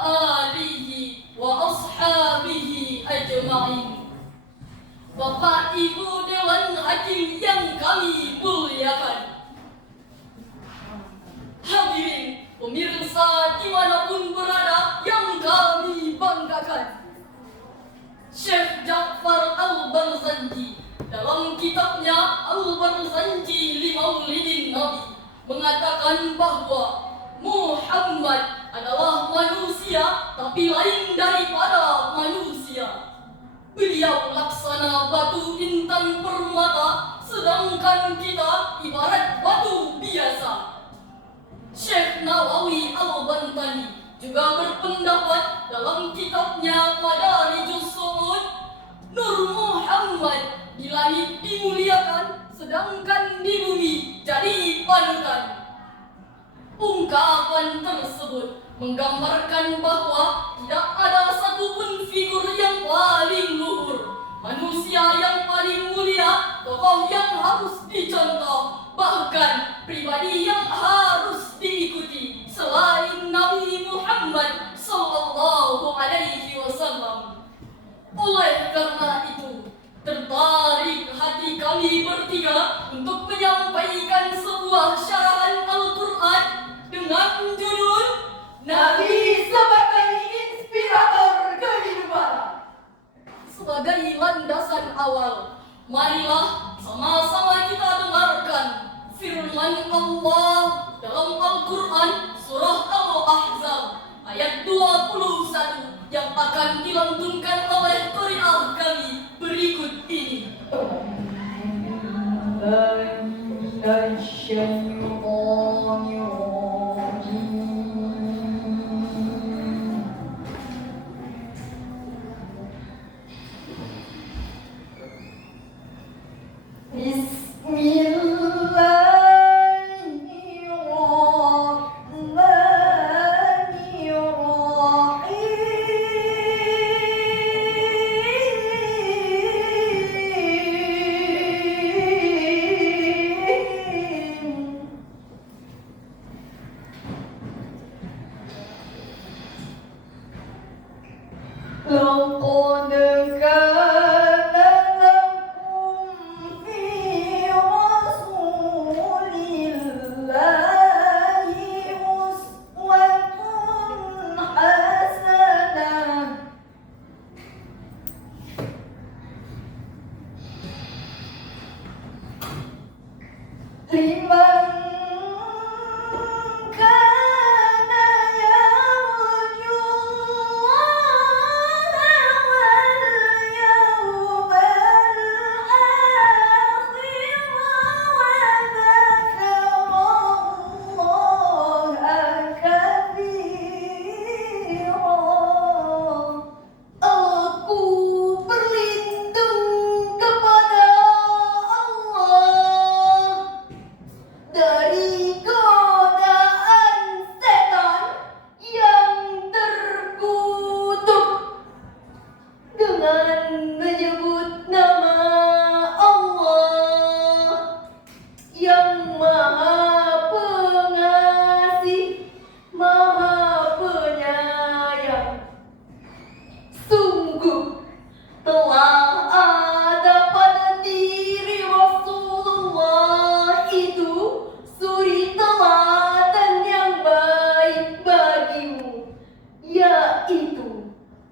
alihi wa ashabihi ajma'in. Bapak Ibu Dewan Hakim yang kami muliakan, hadirin pemirsa dimanapun berada yang kami banggakan, Syekh Ja'far Al-Barzanji dalam kitabnya Al-Barzanji li Maulidin Nabi mengatakan bahwa Muhammad adalah manusia tapi lain daripada manusia. Beliau laksana batu intan permata, sedangkan kita ibarat batu biasa. Syekh Nawawi Al-Bantani juga berpendapat dalam kitabnya Madarijus Su'ud, Nur Muhammad di langit dimuliakan, sedangkan di bumi jadi panutan. Ungkapan tersebut menggambarkan bahwa tidak ada satupun figur yang paling luhur, manusia yang paling mulia, tokoh yang harus dicontoh, bahkan pribadi yang harus diikuti selain Nabi Muhammad sallallahu alaihi wasallam. Oleh karena itu, tertarik hati kami bertiga untuk menyampaikan sebuah syarahan Al-Quran dengan judul Nabi sebagai Inspirator Kehidupan. Sebagai landasan awal, marilah sama-sama kita dengarkan firman Allah dalam Al-Quran surah Al-Ahzab ayat 21 yang akan dilantunkan oleh qari'ah kami berikut ini.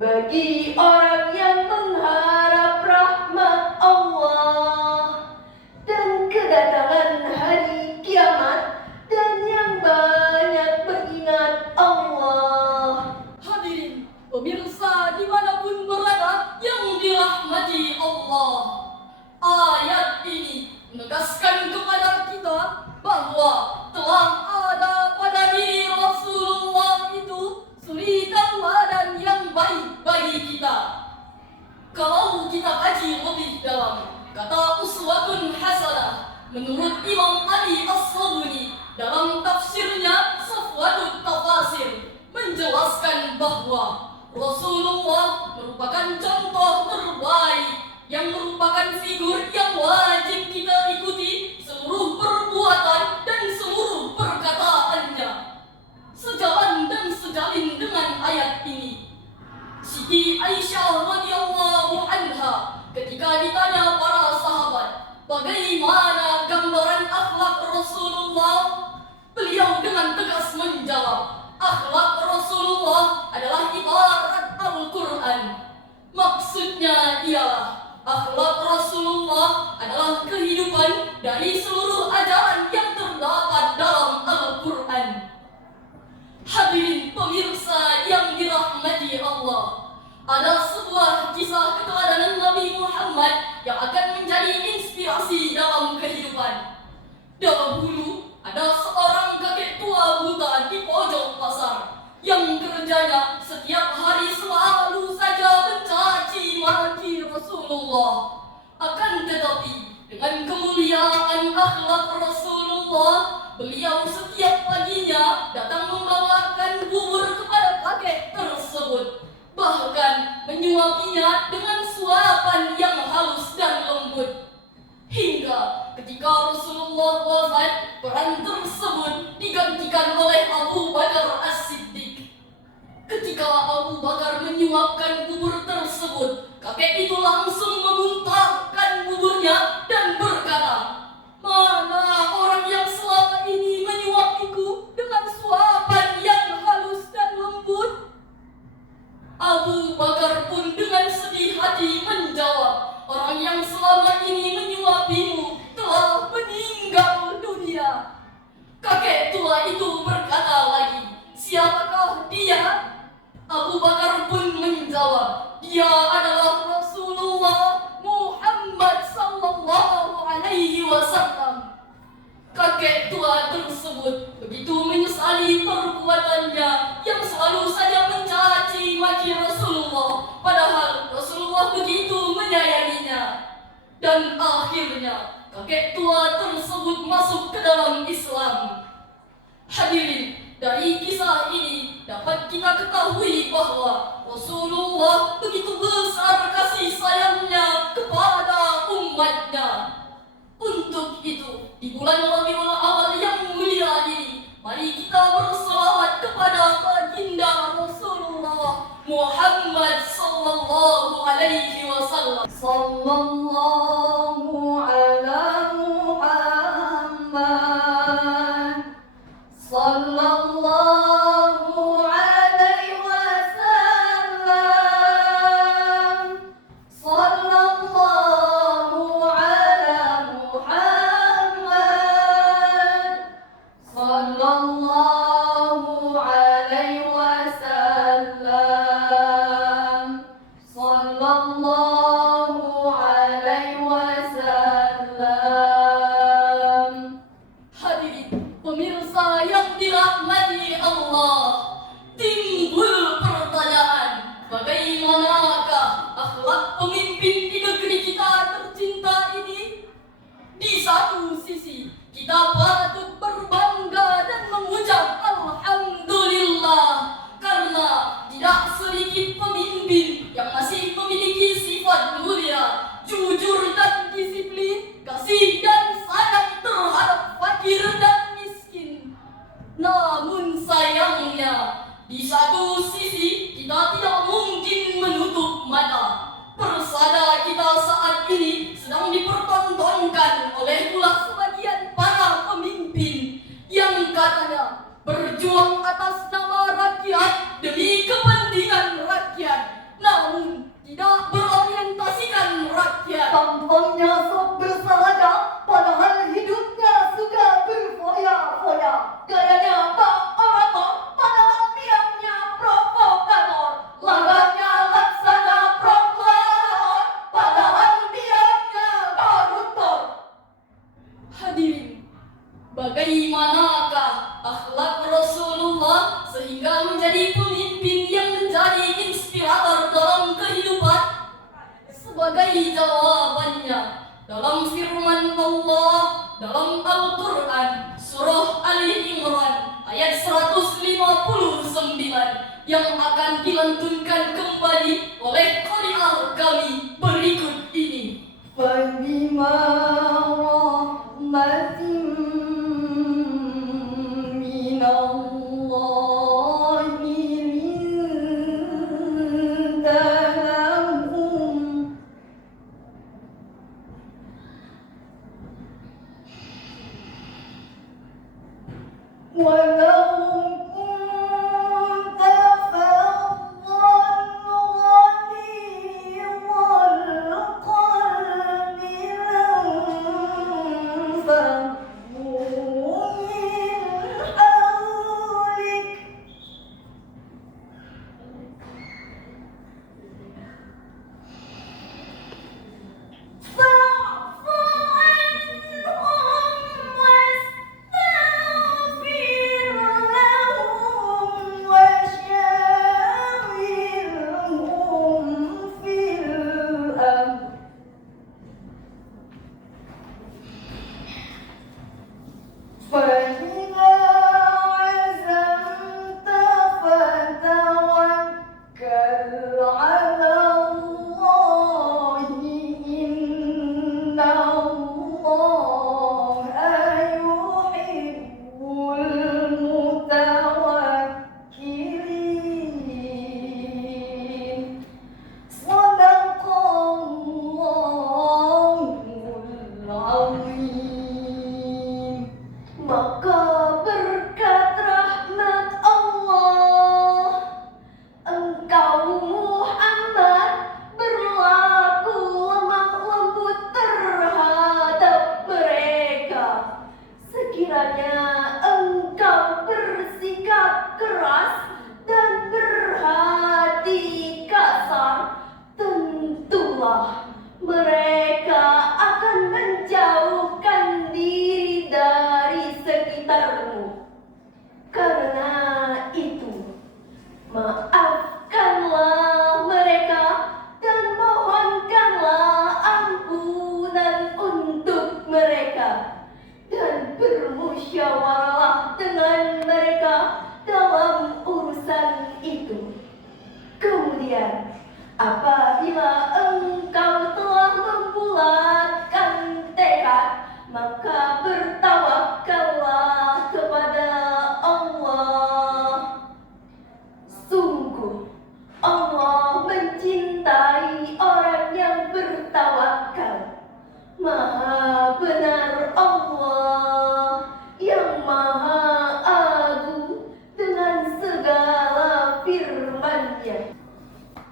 Bagi orang yang mengharap rahmat Allah dan kedatangan hari kiamat dan yang banyak mengingat Allah. Hadirin pemirsa dimanapun berada yang dirahmati Allah, ayat ini menegaskan kepada kita bahwa telah ada pada diri Rasulullah itu suri tauladan yang baik bagi kita. Kalau kita kaji lebih dalam, kata uswatun hasanah menurut Imam Ali As-Sabuni dalam tafsirnya Safwatut Tafasir menjelaskan bahwa Rasulullah merupakan contoh terbaik yang merupakan figur yang wajib kita ikuti seluruh perbuatan dan seluruh perkataannya. Sejalan dan sejalin dengan ayat Ketika ditanya para sahabat, bagaimana gambaran akhlak Rasulullah? Beliau dengan tegas menjawab, akhlak Rasulullah adalah ibarat Al-Quran. Maksudnya ialah akhlak Rasulullah adalah kehidupan dari seluruh ajaran yang terdapat dalam Al-Quran. Hadirin pemirsa yang dirahmati Allah, ada sebuah kisah keteladanan Nabi Muhammad yang akan menjadi inspirasi dalam kehidupan. Dahulu ada seorang kakek tua buta di pojok pasar yang kerjanya setiap hari selalu saja mencaci maki Rasulullah. Akan tetapi dengan kemuliaan akhlak Rasulullah, beliau setiap paginya datang membawakan bubur kepada kakek tersebut, bahkan menyuapinya dengan suapan yang halus dan lembut. Hingga ketika Rasulullah wafat, peran tersebut digantikan oleh Abu Bakar As-Siddiq. Ketika Abu Bakar menyuapkan bubur tersebut, kakek itu langsung memuntahkan buburnya dan berkata, "Mana orang yang selama ini menyuapiku dengan suapan yang halus dan lembut?" Abu Bakar pun dengan sedih hati menjawab, "Orang yang selama ini menyuapimu telah meninggal dunia." Kakek tua itu berkata lagi, "Siapakah dia?" Abu Bakar pun menjawab, "Dia adalah Rasulullah Muhammad sallallahu alaihi wasallam." Kakek tua tersebut begitu menyesali perbuatannya yang selalu saja mencaci maki Rasulullah, padahal Rasulullah begitu menyayanginya. Dan akhirnya kakek tua tersebut masuk ke dalam Islam. Hadirin, dari kisah ini dapat kita ketahui bahwa Rasulullah begitu besar kasih sayangnya kepada umatnya. Untuk itu, di bulan Rabiul Awal yang mulia ini, mari kita berselawat kepada baginda Rasulullah Muhammad sallallahu alaihi wasallam. Sallallahu ala Muhammad, sallallahu alaihi wasallam, sallallahu ala Muhammad, sallallahu alaihi wasallam, sallallahu alaihi wasallam. Hadirin pemirsa yang dirahmati Allah, timbul pertanyaan, bagaimanakah akhlak pemimpin di negeri kita tercinta ini? Di satu sisi, kita patut berbangga dan mengucap Alhamdulillah, karena tidak sedikit pemimpin yang masih memiliki sifat mulia, jujur dan disiplin, kasih dan sayang terhadap fakir dan miskin. Namun sayangnya, di satu sisi kita tidak mungkin menutup mata. Persada kita saat ini sedang dipertontonkan oleh ulah sebagian para pemimpin yang katanya berjuang atas nama rakyat demi kepentingan rakyat, namun tidak berorientasikan rakyat. Tampangnya sok bersahaja, padahal hidupnya suka berfoya-foya. Gayanya Pak Orator, padahal diamnya provokator. Lagaknya laksana proklamator, padahal diamnya koruptor. Hadirin, bagaimanakah akhlak Rasulullah sehingga menjadi pemimpin yang menjadi inspirator dalam kehidupan? Sebagai jawabannya, dalam firman Allah dalam Al-Quran surah Ali Imran ayat 159 yang akan dilantunkan kembali oleh qari'ah kami berikut ini. Fabima rahmatin minallahi linta lahum kemudian. Apabila engkau telah membulatkan tekad, maka bertawakallah kepada Allah. Sungguh, Allah mencintai orang yang bertawakal. Maha benar Allah yang maha agung dengan segala firman-Nya.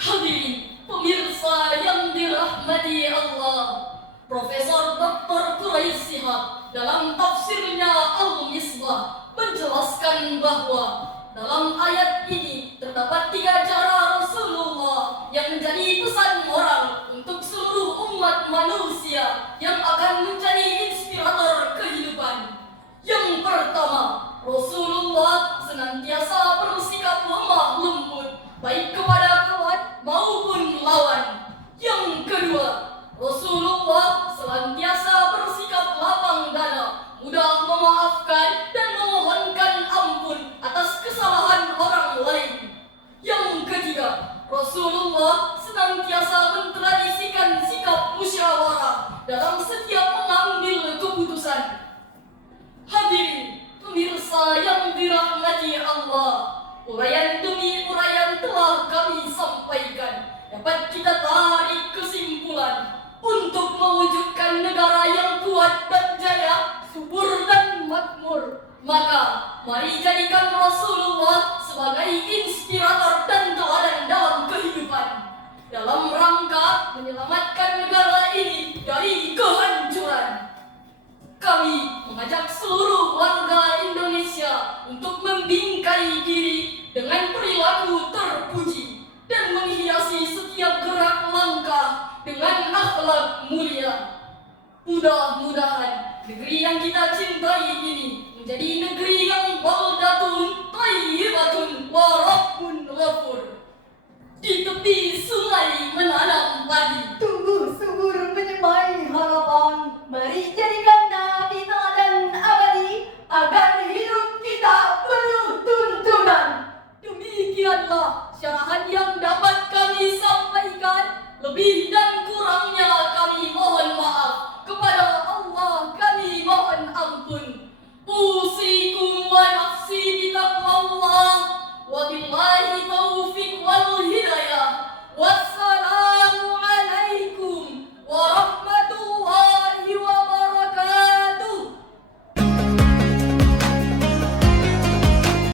Hadirin pemirsa yang dirahmati Allah, Profesor Dr. Quraish Shihab dalam tafsirnya Al-Misbah menjelaskan bahwa dalam ayat ini terdapat 3 cara Rasulullah yang menjadi pesan moral untuk seluruh umat manusia yang akan menjadi inspirator kehidupan. Yang pertama, Rasulullah senantiasa bersikap lemah lembut baik kepada kawan maupun lawan. Yang kedua, Rasulullah senantiasa bersikap lapang dada, mudah memaafkan dan memohonkan ampun atas kesalahan orang lain. Yang ketiga, Rasulullah senantiasa mentradisikan sikap musyawarah dalam setiap mengambil keputusan. Hadirin pemirsa yang dirahmati Allah, uraian demi uraian telah kami sampaikan. Dapat kita tarik kesimpulan untuk mewujudkan negara yang kuat dan jaya, subur dan makmur. Maka mari jadikan Rasulullah sebagai inspirator dan teladan dalam kehidupan, dalam rangka menyelamatkan negara ini dari kehancuran. Kami mengajak seluruh warga Indonesia untuk membingkai diri dengan perilaku terpuji dan menghiasi setiap gerak langkah dengan akhlak mulia. Mudah-mudahan negeri yang kita cintai ini menjadi negeri yang baldatun thayyibatun wa rabbun ghafur. Di tepi sungai menanam padi, Tumbuh subur menyemai harapan. Mari jadikan Nabi teladan abadi agar hidup kita penuh tuntunan. demikianlah